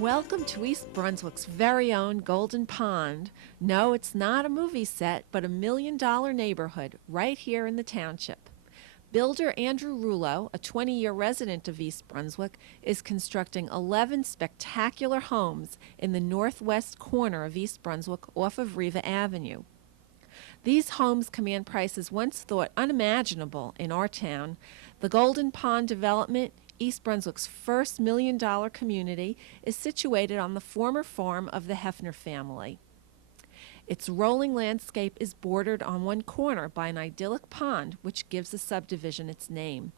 Welcome to East Brunswick's very own Golden Pond. No, it's not a movie set, but a $1 million neighborhood right here in the township. Builder Andrew Rouleau, a 20-year resident of East Brunswick, is constructing 11 spectacular homes in the northwest corner of East Brunswick off of Riva Avenue. These homes command prices once thought unimaginable in our town. The Golden Pond development, East Brunswick's first $1 million community, is situated on the former farm of the Hefner family. Its rolling landscape is bordered on one corner by an idyllic pond, which gives the subdivision its name.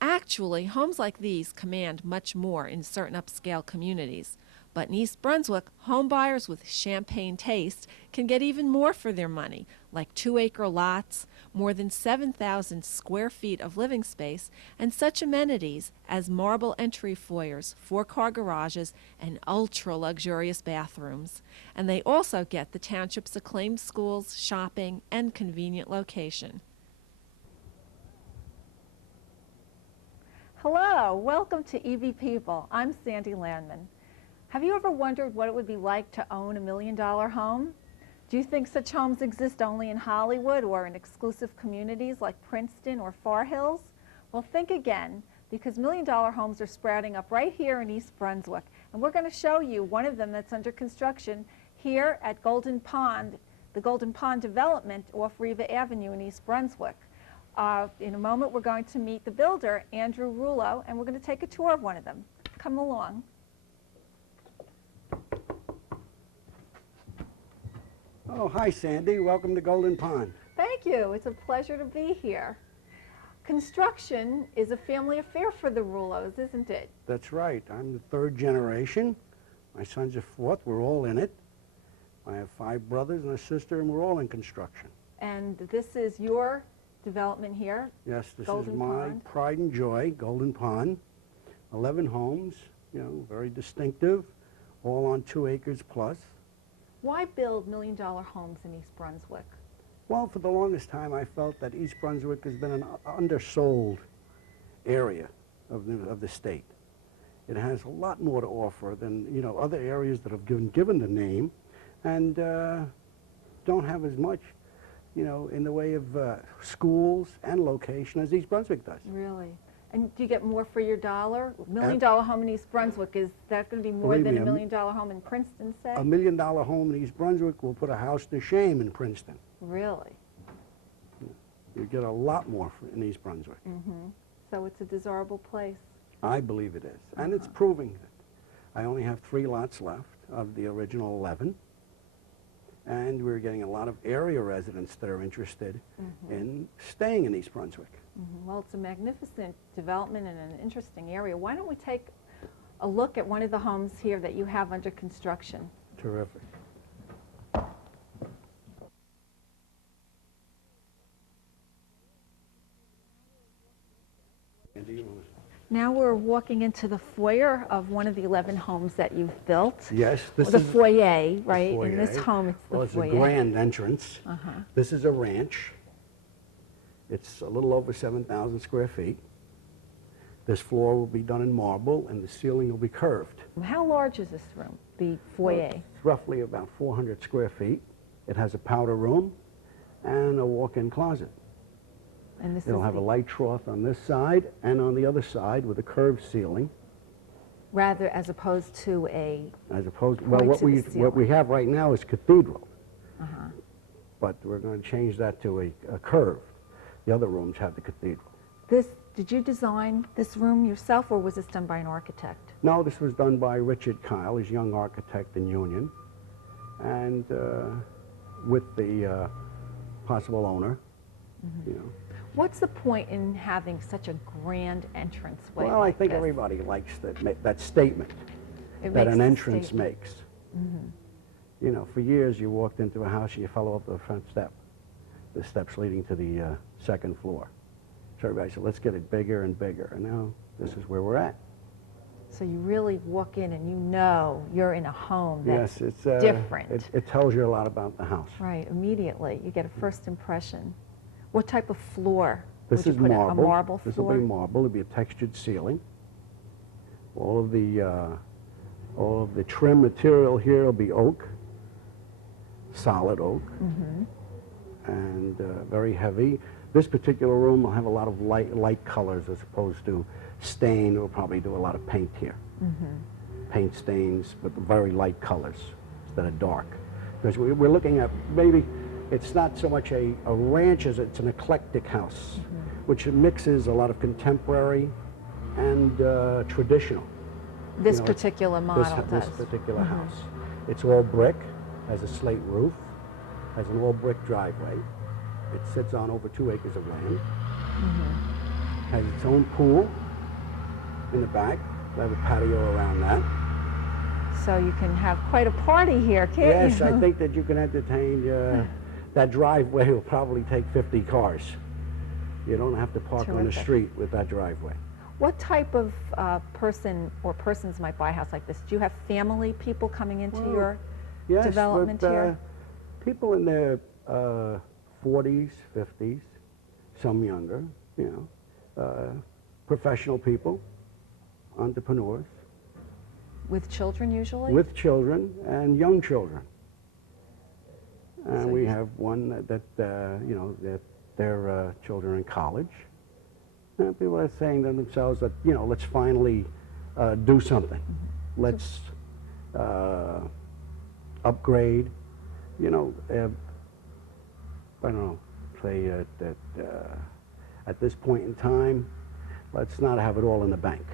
Actually, homes like these command much more in certain upscale communities, but in East Brunswick, home buyers with champagne taste can get even more for their money, like 2-acre lots, more than 7,000 square feet of living space, and such amenities as marble entry foyers, 4-car garages, and ultra-luxurious bathrooms. And they also get the township's acclaimed schools, shopping, and convenient location. Hello, welcome to EBTV. I'm Sandy Lanman. Have you ever wondered what it would be like to own a $1 million home? Do you think such homes exist only in Hollywood or in exclusive communities like Princeton or Far Hills? Well, think again, because $1 million homes are sprouting up right here in East Brunswick. And we're going to show you one of them that's under construction here at Golden Pond, the Golden Pond development off Riva Avenue in East Brunswick. In a moment, we're going to meet the builder, Andrew Rouleau, and we're going to take a tour of one of them. Come along. Oh, hi, Sandy. Welcome to Golden Pond. Thank you. It's a pleasure to be here. Construction is a family affair for the Rouleaus, isn't it? That's right. I'm the third generation. My son's a fourth. We're all in it. I have 5 brothers and a sister, and we're all in construction. And this is your development here? Yes, this Golden is my Pond. pride and joy, Golden Pond. 11 homes, very distinctive, all on 2 acres plus. Why build $1 million homes in East Brunswick? Well, for the longest time, I felt that East Brunswick has been an undersold area of the state. It has a lot more to offer than other areas that have been given the name, and don't have as much, in the way of schools and location as East Brunswick does. Really? And do you get more for your dollar? $1 million home in East Brunswick, is that going to be more than a $1 million home in Princeton, say? A $1 million home in East Brunswick will put a house to shame in Princeton. Really? You get a lot more in East Brunswick. Mm-hmm. So it's a desirable place. I believe it is, and it's proving it. I only have 3 lots left of the original 11, and we're getting a lot of area residents that are interested in staying in East Brunswick. Well, it's a magnificent development in an interesting area. Why don't we take a look at one of the homes here that you have under construction? Terrific. Now we're walking into the foyer of one of the 11 homes that you've built. Yes, this the is foyer, right? the foyer. In this home, it's the well, it's foyer. a grand entrance. This is a ranch. It's a little over 7,000 square feet. This floor will be done in marble, and the ceiling will be curved. How large is this room, the foyer? Well, it's roughly about 400 square feet. It has a powder room and a walk-in closet. And this It'll is have a light trough on this side and on the other side with a curved ceiling. rather as opposed to a As opposed, point well, to what the we ceiling. have right now is cathedral, but we're going to change that to a curve. The other rooms have the cathedral. Did you design this room yourself, or was this done by an architect? No, this was done by Richard Kyle, he's a young architect in Union, and with the possible owner, you know. What's the point in having such a grand entranceway? Well, like I think this? everybody likes that statement It that makes an a entrance statement. makes. You know, for years you walked into a house and you fell off the front step, the steps leading to the second floor. So everybody said, let's get it bigger and bigger, and now this is where we're at. So you really walk in and you know you're in a home that's Yes, it's different. It tells you a lot about the house. Right, immediately. You get a first impression. What type of floor This would is you put in? marble. A marble This floor? will be marble. It'll be a textured ceiling. All of the All of the trim material here will be oak, solid oak, and very heavy. This particular room will have a lot of light colors as opposed to stain. We'll probably do a lot of paint here. Paint stains with very light colors instead of dark. Because we're looking at maybe, it's not so much a ranch as it's an eclectic house, which mixes a lot of contemporary and traditional. This particular model This particular house. It's all brick, has a slate roof, has an all brick driveway. It sits on over 2 acres of land. Has its own pool in the back. We have a patio around that. So you can have quite a party here, can't Yes, you? I think that you can entertain, that driveway will probably take 50 cars. You don't have to park on the Terrific. street with that driveway. What type of person or persons might buy a house like this? Do you have family people coming into your Yes, development but, here? people in their 40s, 50s, some younger, you know, professional people, entrepreneurs, With children usually? with children and young children. And So we you- have one that, you know, that their children are in college. And people are saying to themselves that, you know, let's finally do something. Let's upgrade, you know, I don't know, say that at this point in time, let's not have it all in the bank.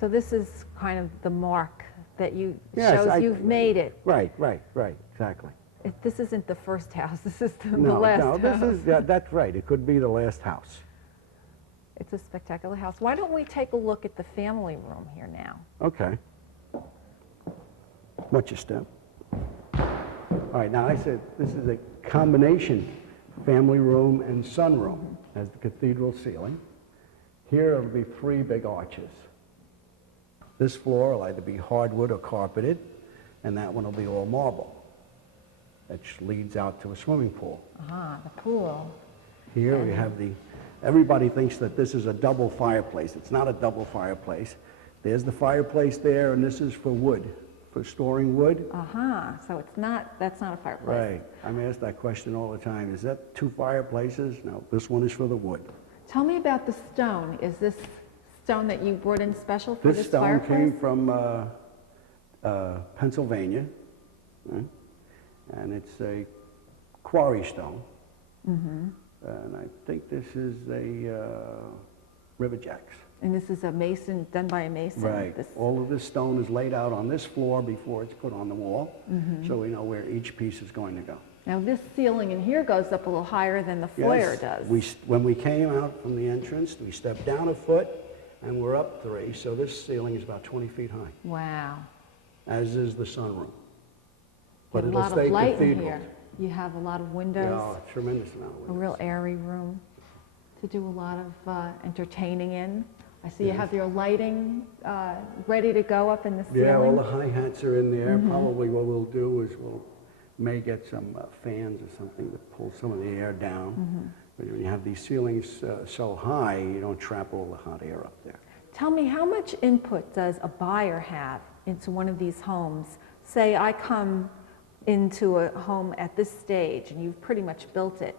So this is kind of the mark that you Yes, shows you've made it. Right, exactly. This isn't the first house. This is the No, last no, house. this is, that's right. It could be the last house. It's a spectacular house. Why don't we take a look at the family room here now? Okay. Watch your step. All right, now I said this is a combination family room and sunroom. Has the cathedral ceiling. Here it'll be 3 big arches. This floor will either be hardwood or carpeted, and that one will be all marble, which leads out to a swimming pool. The pool. Here we have everybody thinks that this is a double fireplace. It's not a double fireplace. There's the fireplace there, and this is for wood, for storing wood. So that's not a fireplace. Right. I'm asked that question all the time. Is that 2 fireplaces? No, this one is for the wood. Tell me about the stone. Is this stone that you brought in special for This this stone fireplace? came from Pennsylvania, right? And it's a quarry stone. And I think this is a river jacks. And this is a mason, done by a mason? Right. This, All of this stone is laid out on this floor before it's put on the wall, so we know where each piece is going to go. now this ceiling in here goes up a little higher than the foyer does. When we came out from the entrance, we stepped down a foot, and we're up 3, so this ceiling is about 20 feet high, Wow. as is the sunroom. But a it'll lot stay of light in cathedral. here. You have a lot of windows, Yeah, a tremendous amount of a windows. real airy room to do a lot of entertaining in. I see you have your lighting ready to go up in the ceiling. Yeah, all the hi-hats are in there. Probably what we'll do is may get some fans or something to pull some of the air down. But when you have these ceilings so high, you don't trap all the hot air up there. Tell me, how much input does a buyer have into one of these homes? Say I come into a home at this stage and you've pretty much built it.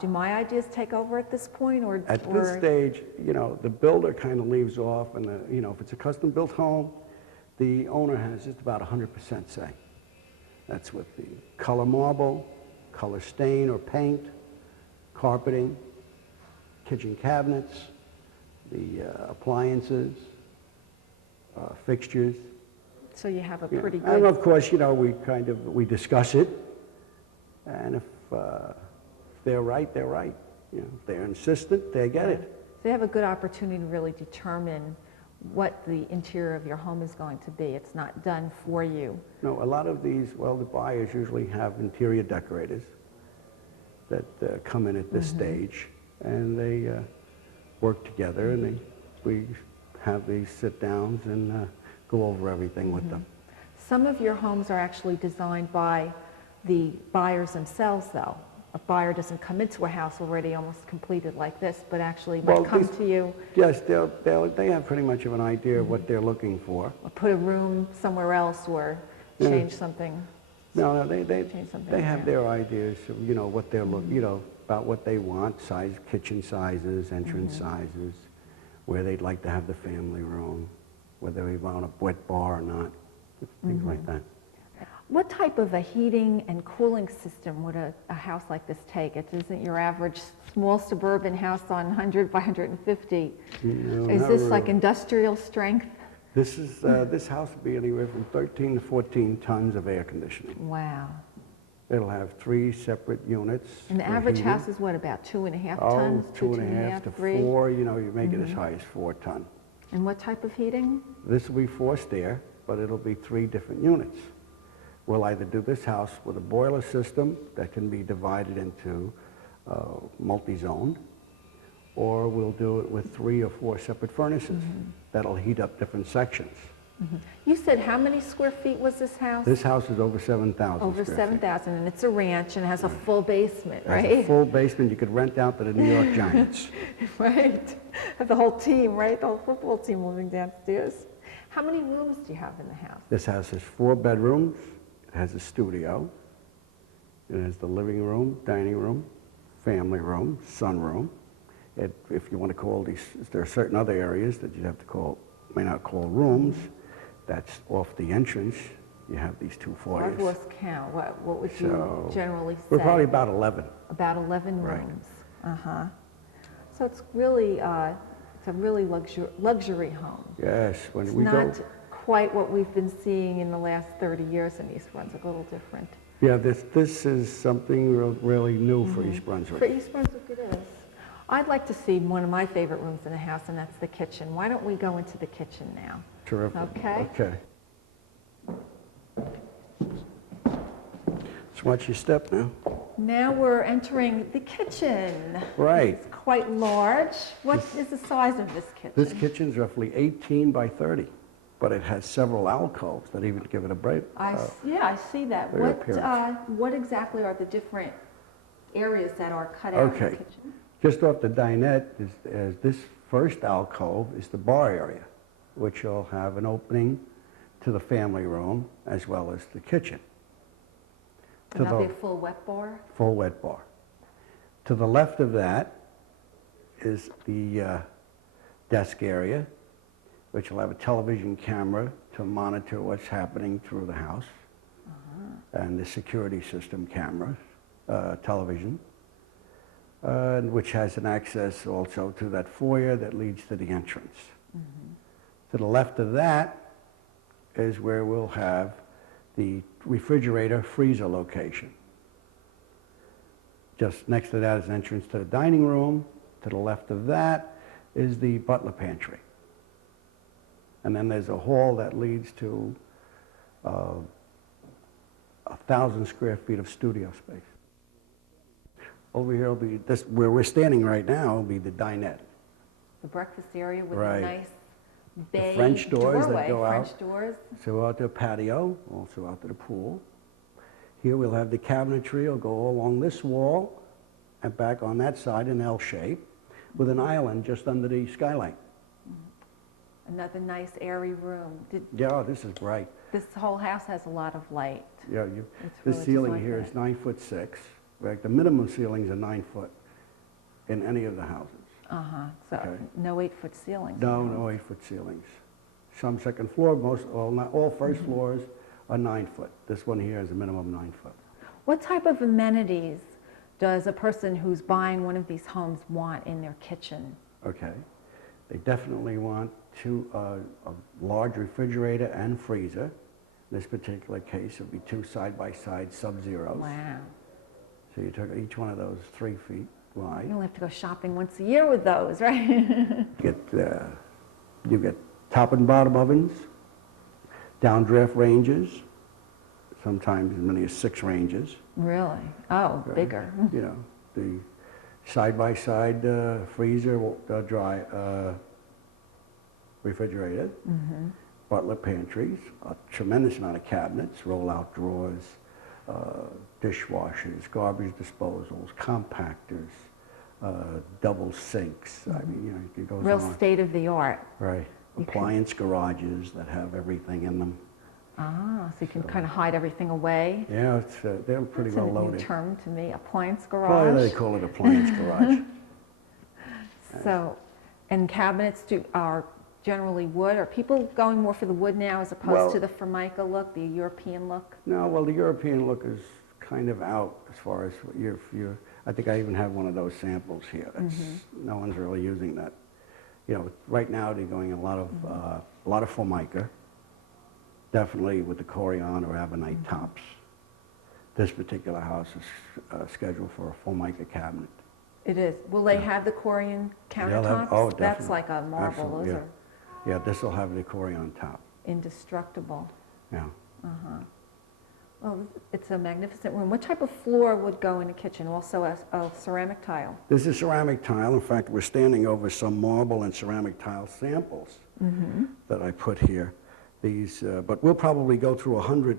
Do my ideas take over at this point, or At this stage, you know, the builder kind of leaves off, and you know, if it's a custom-built home, the owner has just about 100% say. That's with the color marble, color stain or paint, carpeting, kitchen cabinets, the appliances, fixtures. So you have a Yeah. pretty And good. of course, you know, we discuss it, and if they're right, they're right. You know, if they're insistent, they get it. So you have a good opportunity to really determine what the interior of your home is going to be. It's not done for you. No, a lot of these, well, the buyers usually have interior decorators that come in at this stage, and they work together, and we have these sit-downs and go over everything with them. Some of your homes are actually designed by the buyers themselves, though. a buyer doesn't come into a house already almost completed like this, but actually Well, might come these- to you Yes, they have pretty much of an idea of what they're looking for. or put a room somewhere else or Yeah. change something. No, Change something they have around. their ideas of, what they're about what they want, kitchen sizes, entrance sizes, where they'd like to have the family room, whether they want a wet bar or not, things like that. What type of a heating and cooling system would a house like this take? It isn't your average small suburban house on 100 by 150. No, Is not this like really. industrial strength? This house will be anywhere from 13 to 14 tons of air conditioning. Wow. It'll have 3 separate units. And the for average heating. house is what, about 2.5 Oh, tons? 2.5 to 3? 4, you make it as high as 4 ton. And what type of heating? This will be forced air, but it'll be 3 different units. We'll either do this house with a boiler system that can be divided into multi-zoned, or we'll do it with 3 or 4 separate furnaces that'll heat up different sections. You said how many square feet was this house? This house is over 7,000 Over square feet. 7,000, and it's a ranch and it has a full basement, It has right? a full basement you could rent out to the New York Giants. Right. Have the whole team, right? The whole football team living downstairs. How many rooms do you have in the house? This house has 4 bedrooms. It has a studio. It has the living room, dining room, family room, sunroom. If you want to call these, there are certain other areas that you have to call, may not call rooms. That's off the entrance. You have these 2 foyers. I've lost count. What would you So, generally say? We're probably about 11. About 11 Right. rooms. Uh-huh. So it's really, it's a really luxury home. Yes, when It's we go. not quite what we've been seeing in the last 30 years in East Brunswick, a little different. Yeah, this is something really new for East Brunswick. For East Brunswick it is. I'd like to see one of my favorite rooms in the house, and that's the kitchen. Why don't we go into the kitchen now? Terrific. Okay. Okay. So watch your step now. Now we're entering the kitchen. Right. It's quite large. What is the size of this kitchen? This kitchen's roughly 18 by 30, but it has several alcoves that even give it a break. Yeah, I see that. Their appearance. What exactly are the different areas that are cut out in the Okay. kitchen? Just off the dinette, is this first alcove is the bar area, which will have an opening to the family room as well as the kitchen. And that'll be a full wet bar? Full wet bar. To the left of that is the desk area, which will have a television camera to monitor what's happening through the house, and the security system cameras, television, which has an access also to that foyer that leads to the entrance. To the left of that is where we'll have the refrigerator freezer location. Just next to that is an entrance to the dining room. To the left of that is the butler pantry. And then there's a hall that leads to 1,000 square feet of studio space. Over here will be, this, where we're standing right now, will be the dinette. The breakfast area with Right. a nice bay French doors that doorway, go out. French doors. So out to the patio, also out to the pool. Here we'll have the cabinetry, will go along this wall and back on that side in L shape with an island just under the skylight. Another nice airy room. Yeah, this is bright. This whole house has a lot of light. Yeah, It's the really just ceiling like here that. is 9'6". In fact, the minimum ceilings are 9 foot in any of the houses. Uh-huh. So Okay. no 8-foot ceilings. No, no 8-foot ceilings. Some second floor, not all first floors are 9 foot. This one here is a minimum 9 foot. What type of amenities does a person who's buying one of these homes want in their kitchen? Okay. They definitely want a large refrigerator and freezer. In this particular case, it'll be 2 side-by-side Sub-Zeros. Wow. So you took each one of those 3 feet wide. You only have to go shopping once a year with those, right? You get top and bottom ovens, downdraft ranges, sometimes as many as 6 ranges. Really? Oh, Okay. bigger. You know, the side-by-side freezer, dry refrigerator, butler pantries, a tremendous amount of cabinets, roll-out drawers, dishwashers, garbage disposals, compactors, double sinks. I mean, you know, it goes Real on. state of the art. Right. Appliance garages that have everything in them. Ah, so you can kind of hide everything away. Yeah, it's, they're pretty That's well a new loaded. term to me, appliance garage. Probably they call it appliance garage. So, and cabinets are generally wood. Are people going more for the wood now as opposed to the Formica look, the European look? No, well, the European look is kind of out as far as I think I even have one of those samples here. No one's really using that. You know, right now they're going a lot of Formica, definitely with the Corian or Ebonite tops. This particular house is scheduled for a Formica cabinet. It is. Will they have the Corian countertops? Oh, That's definitely. like a marble, Absolutely, those yeah. Yeah, this will have the Corian top. indestructible. Yeah. Well, it's a magnificent room. What type of floor would go in the kitchen? Also a ceramic tile? This is ceramic tile. In fact, we're standing over some marble and ceramic tile samples that I put here. These, but we'll probably go through 100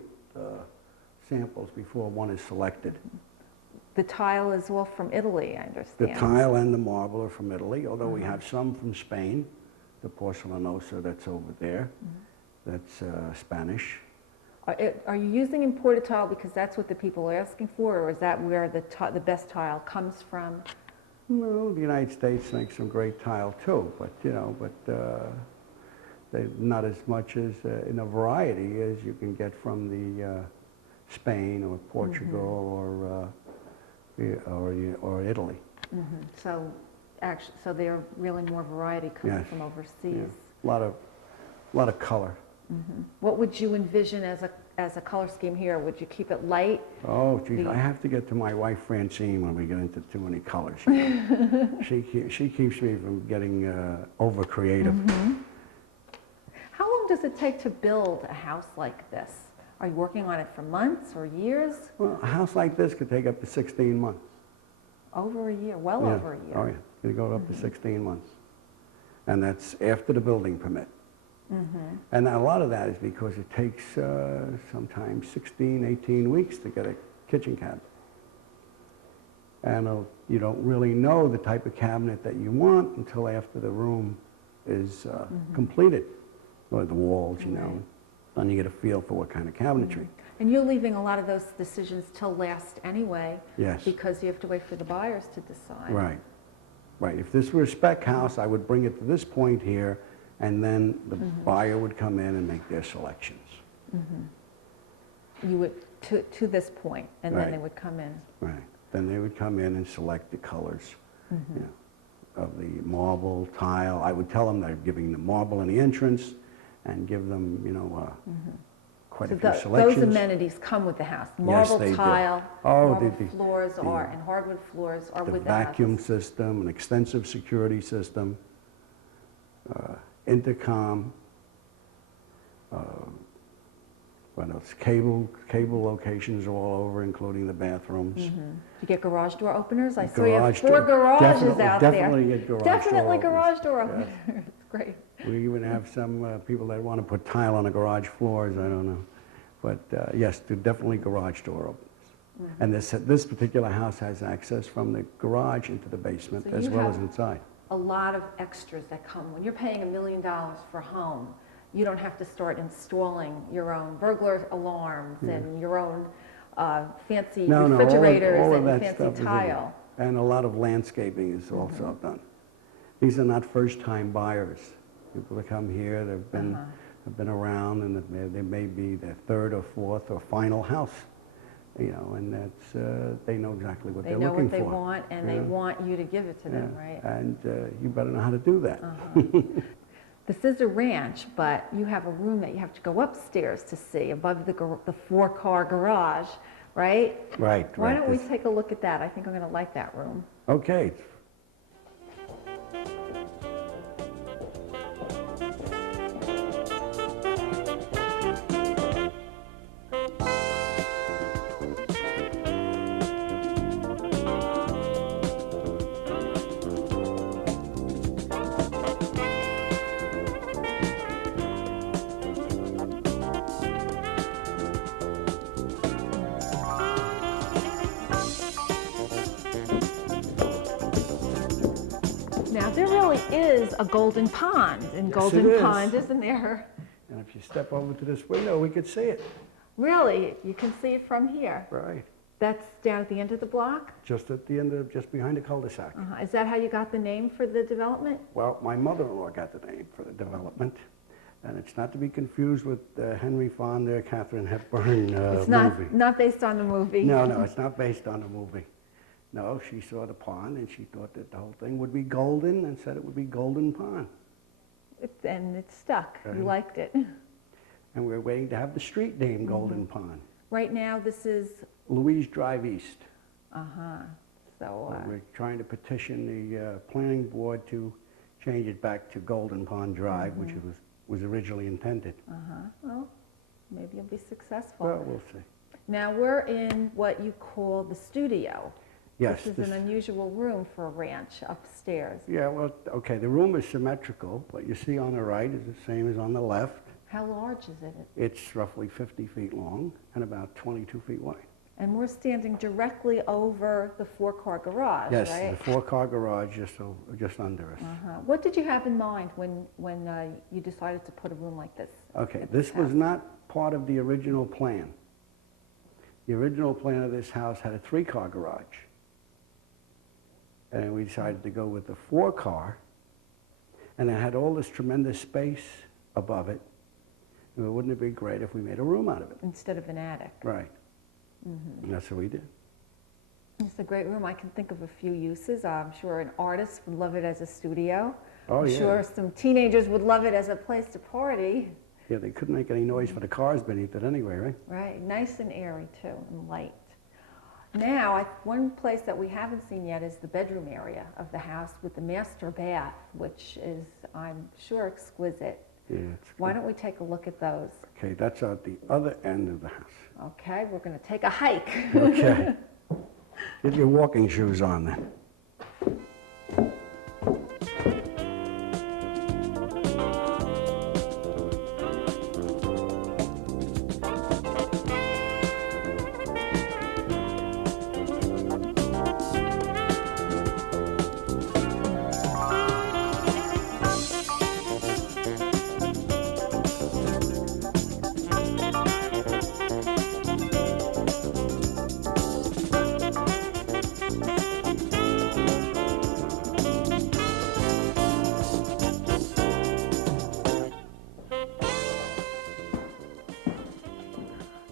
samples before one is selected. The tile is all from Italy, I understand. The tile and the marble are from Italy, although we have some from Spain. The porcelanosa that's over there, that's Spanish. Are you using imported tile because that's what the people are asking for, or is that where the best tile comes from? Well, the United States makes some great tile too, but you know, not as much as in a variety as you can get from the Spain or Portugal or Italy. So, actually, so there's really more variety coming from overseas. Yeah. A lot of color. What would you envision as a color scheme here? Would you keep it light? Oh, geez, I have to get to my wife Francine when we get into too many colors. You know? she keeps me from getting over creative. How long does it take to build a house like this? Are you working on it for months or years? Well, a house like this could take up to 16 months. Over a year, well over a year. Oh yeah, it could go up to 16 months. And that's after the building permit. And a lot of that is because it takes sometimes 16, 18 weeks to get a kitchen cabinet. And you don't really know the type of cabinet that you want until after the room is completed, or the walls, you know. Then you get a feel for what kind of cabinetry. And you're leaving a lot of those decisions till last anyway. Yes. Because you have to wait for the buyers to decide. Right. Right. If this were a spec house, I would bring it to this point here, and then the buyer would come in and make their selections. You would, to this point, and then Right. they would come in. Right. Then they would come in and select the colors, you know, of the marble, tile. I would tell them they're giving the marble in the entrance and give them, you know, quite So a few selections. those amenities come with the house. Marble they do. tile, Oh, marble the- floors the- are, and hardwood floors are The with the house. vacuum system, an extensive security system, intercom, what else? Cable locations all over, including the bathrooms. You get garage door openers? I saw you have Garage 4 door- garages definitely- out definitely there. get garage Definitely door garage door openers, openers. Great. We even have some people that want to put tile on the garage floors, I don't know. But yes, definitely garage door openers. And this particular house has access from the garage into the basement So as you well have- as inside. A lot of extras that come. When you're paying $1 million for a home, you don't have to start installing your own burglar alarms and your own fancy refrigerators all of and that fancy stuff is in there. tile. And a lot of landscaping is also done. These are not first-time buyers. People that come here, have been around, and they may be their 3rd or 4th or final house, you know, and that's they know exactly what They they're know looking what they for. want, and they want you to give it to them, right? And you better know how to do that. This is a ranch, but you have a room that you have to go upstairs to see above the 4-car garage, right? Right. Why right. don't we take a look at that? I think I'm going to like that room. Okay. is a golden pond in Yes, Golden it is. Pond, isn't there? And if you step over to this window, we could see it. Really? You can see it from here. Right. That's down at the end of the block? Just at the end of, just behind the cul-de-sac. Is that how you got the name for the development? Well, my mother-in-law got the name for the development. And it's not to be confused with Henry Fonda, Katharine Hepburn It's movie. not based on the movie. No, no, it's not based on a movie. No, she saw the pond and she thought that the whole thing would be golden and said it would be Golden Pond. And it stuck. Okay. You liked it. And we're waiting to have the street named Golden Pond. Right now, this is, Louise Drive East. so, We're trying to petition the planning board to change it back to Golden Pond Drive, which it was originally intended. well, maybe you'll be successful. Well, we'll see. Now, we're in what you call the studio. Yes. This is an unusual room for a ranch upstairs. Yeah, well, okay, the room is symmetrical. What you see on the right is the same as on the left. How large is it? It's roughly 50 feet long and about 22 feet wide. And we're standing directly over the four-car garage, Yes, right? the four-car garage just under us. What did you have in mind when you decided to put a room like this? Okay, at this was house? not part of the original plan. The original plan of this house had a three-car garage. And we decided to go with the four-car, and it had all this tremendous space above it. And wouldn't it be great if we made a room out of it? Instead of an attic. Right. And that's what we did. It's a great room. I can think of a few uses. I'm sure an artist would love it as a studio. Oh, I'm yeah. sure some teenagers would love it as a place to party. Yeah, they couldn't make any noise for the cars beneath it anyway, right? Right, nice and airy too, and light. Now, one place that we haven't seen yet is the bedroom area of the house with the master bath, which is, I'm sure, exquisite. Yeah, it's Why good. don't we take a look at those? Okay, that's at the other end of the house. Okay, we're going to take a hike. Okay. Get your walking shoes on then.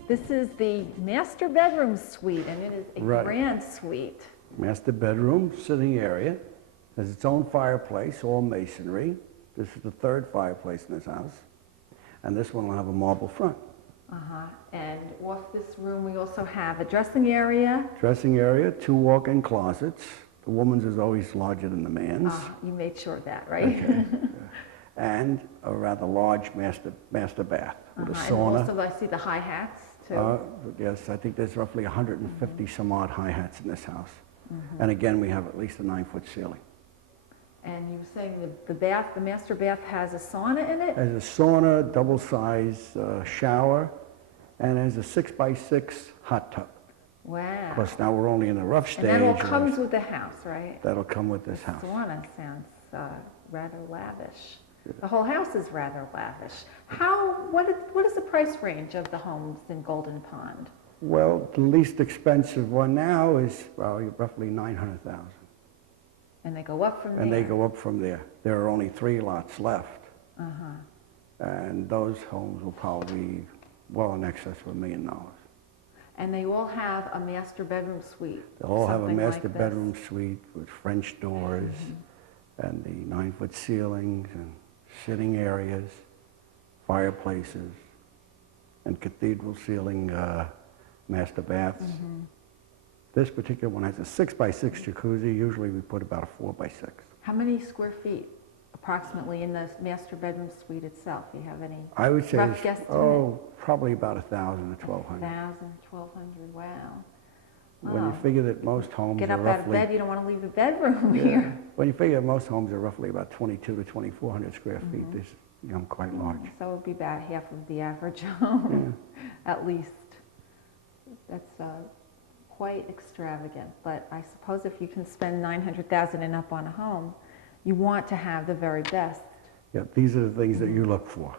This is the master bedroom suite, and it is a Right. grand suite. Master bedroom, sitting area, has its own fireplace, all masonry. This is the third fireplace in this house. And this one will have a marble front. And off this room, we also have a dressing area. Dressing area, two walk-in closets. The woman's is always larger than the man's. You made sure of that, right? Okay. And a rather large master bath with a And sauna. also, I see the hi-hats, too. Yes, I think there's roughly 150 some odd hi-hats in this house. And again, we have at least a 9-foot ceiling. And you were saying the master bath has a sauna in it? Has a sauna, double-size shower, and has a 6x6 hot tub. Wow. Plus now we're only in the rough stage. And that all of- comes with the house, right? That'll come with this house. Sauna sounds rather lavish. The whole house is rather lavish. What is the price range of the homes in Golden Pond? Well, the least expensive one now is roughly $900,000. And they go up from there? And they go up from there. There are only 3 lots left. And those homes will probably be well in excess of $1 million. And they all have a master bedroom suite? They all have a something like master this? bedroom suite with French doors and the 9-foot ceilings and sitting areas, fireplaces, and cathedral ceiling master baths. This particular one has a 6x6 jacuzzi. Usually we put about a 4x6. How many square feet approximately in the master bedroom suite itself? Do you have any I would say, rough guesstimate? probably about 1,000 to 1,200. 1,000, 1,200, wow. When you Wow. figure that most homes Get are up out of roughly... bed, you don't want to leave the bedroom here. When you figure most homes are roughly about 2,200 to 2,400 square feet, this become quite large. So it would be about half of the average home, at least. That's quite extravagant, but I suppose if you can spend $900,000 and up on a home, You want to have the very best. Yeah, these are the things that you look for.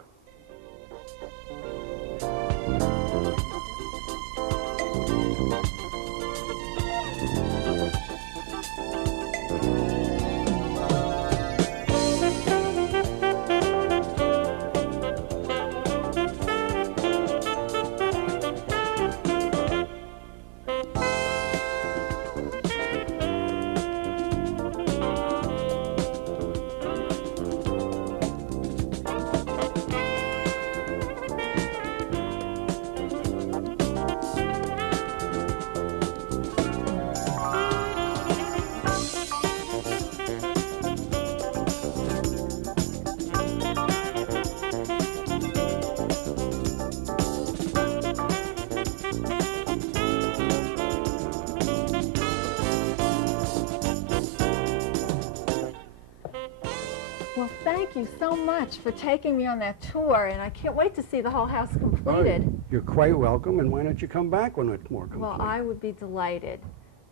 Well, thank you so much for taking me on that tour, and I can't wait to see the whole house completed. You're quite welcome, and why don't you come back when it's more complete? Well, I would be delighted,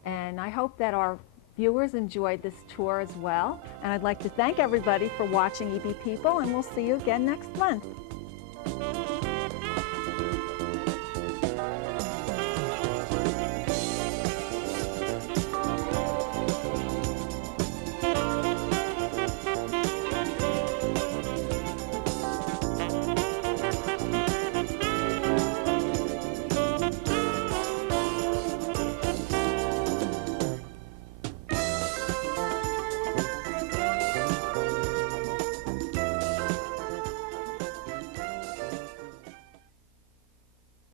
and I hope that our viewers enjoyed this tour as well. And I'd like to thank everybody for watching EB People, and we'll see you again next month.